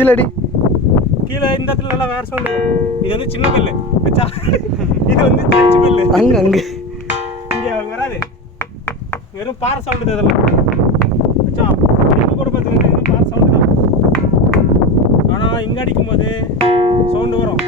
கீழடி கீழே இந்த இடத்துல நல்லா வேற சவுண்டு. இது வந்து சின்ன கல் வச்சா, இது வந்து சர்ச் கல். அங்கே இங்கே வராது, வெறும் பாறை சவுண்டு இதெல்லாம் வச்சா. இப்போ கூட பார்த்தீங்கன்னா இன்னும் பாறை சவுண்டு தான். ஆனால் இங்கே அடிக்கும் போது சவுண்டு வரும்.